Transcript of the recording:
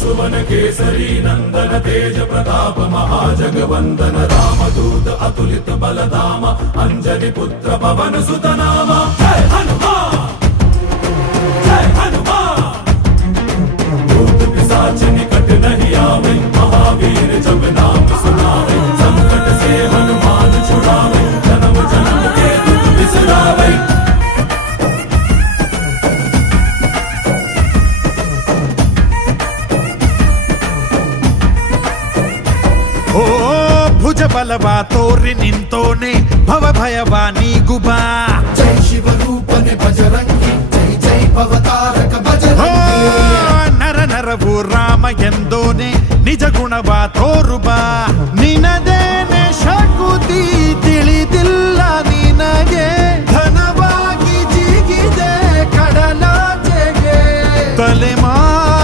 सुवन केसरी नंदन तेज प्रताप महाजगवंदन रामदूत अतुलित बलधाम अंजनी पुत्र पवन सुत नाम जय हनुमान जय हनुमान भूत पिशाच निकट नहीं आवे महावीर जब नाम सुनावे संकट से हनुमान छुड़ावे जन्म जन्म के दुख बिसरावे ಓ ಭುಜ ಬಲವಾ ತೋರಿ ನಿಂತೋನೆ ಭವ ಭಯವಾ ನೀಗುಬಾ ಜೈ ಶಿವರೂಪನೆ ಬಜರಂಗಿ ಜೈ ಜೈ ಭವತಾರಕ ಬಜರಂಗಿ ನರ ನರವು ರಾಮ ಎಂದೋನೆ ನಿಜ ಗುಣವಾ ತೋರುಬಾ ನಿನ